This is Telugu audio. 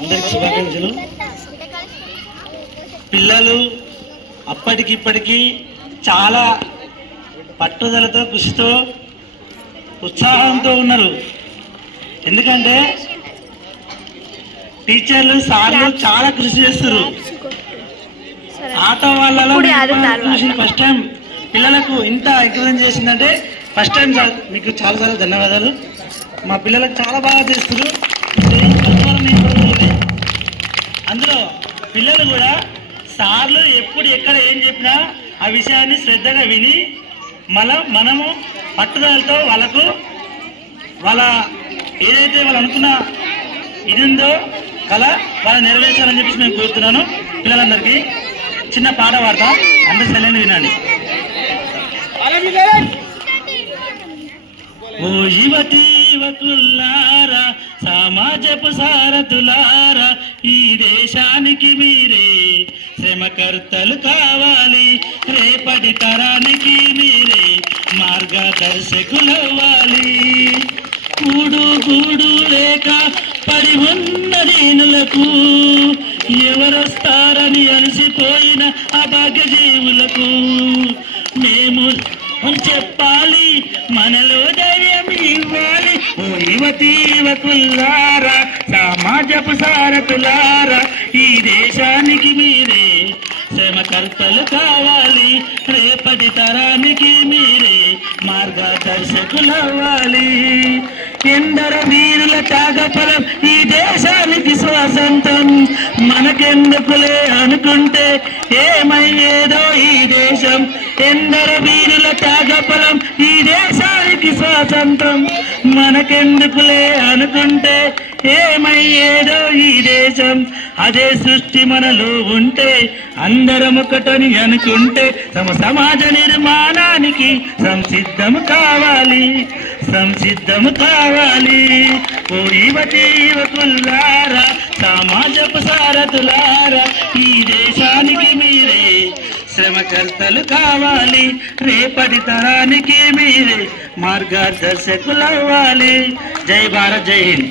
అందరికి శుభాకాంక్షలు. పిల్లలు అప్పటికి ఇప్పటికీ చాలా పట్టుదలతో, కృషితో, ఉత్సాహంతో ఉన్నారు. ఎందుకంటే టీచర్లు, సార్లు చాలా కృషి చేస్తారు. ఆటో వాళ్ళలో చూసిన ఫస్ట్ టైం పిల్లలకు ఇంత ఎంకరేజ్ చేసిందంటే ఫస్ట్ టైం. మీకు చాలా చాలా ధన్యవాదాలు. మా పిల్లలకు చాలా బాగా చేస్తారు. అందులో పిల్లలు కూడా సార్లు ఎప్పుడు ఎక్కడ ఏం చెప్పినా ఆ విషయాన్ని శ్రద్ధగా విని మనము పట్టుదలతో వాళ్ళ ఏదైతే వాళ్ళు అనుకున్న ఇది ఉందో కళ వాళ్ళు నెరవేర్చాలని చెప్పేసి నేను కోరుతున్నాను. పిల్లలందరికీ చిన్న పాట పాడతాం, అందరూ సరైన వినండి. ఓ యువతీ యువకులారా, సమాజపు సారథులారా, ఈ దేశానికి మీరే శ్రమకర్తలు కావాలి. రేపటి తరానికి మీరే మార్గదర్శకులవ్వాలి. కూడు గూడు లేక పడి ఉన్న దీనులకు ఎవరొస్తారని అలసిపోయిన అభాగ్య జీవులకు మేము చెప్పాలి, మనలో ధైర్యం ఇవ్వాలి. ఓ యువతీ యువకులారా, సమాజపు సారథులారా, ఈ దేశానికి మీరే శ్రమకర్తలు కావాలి. రేపటి తరానికి మీరే మార్గదర్శకులవ్వాలి. ఎందరో వీరుల త్యాగఫలం ఈ దేశానికి స్వాతంత్రం. మనకెందుకులే అనుకుంటే ఏమయ్యేదో ఈ దేశం. ఎందరో వీరుల త్యాగఫలం ఈ దేశానికి స్వాతంత్రం. మనకెందుకులే అనుకుంటే ఏమయ్యేదో ఈ దేశం. అదే సృష్టి మనలో ఉంటే అందరం ఒకటని అనుకుంటే తమ సమాజ నిర్మాణానికి సంసిద్ధము కావాలి. ఓ యువతీ యువకులారా, సమాజపు సారథులారా, ఈ దేశానికి మీరే శ్రమకర్తలు కావాలి. రేపటి తరానికి మీరే మార్గదర్శకులవ్వాలి. జై భారత్, జై హింద్.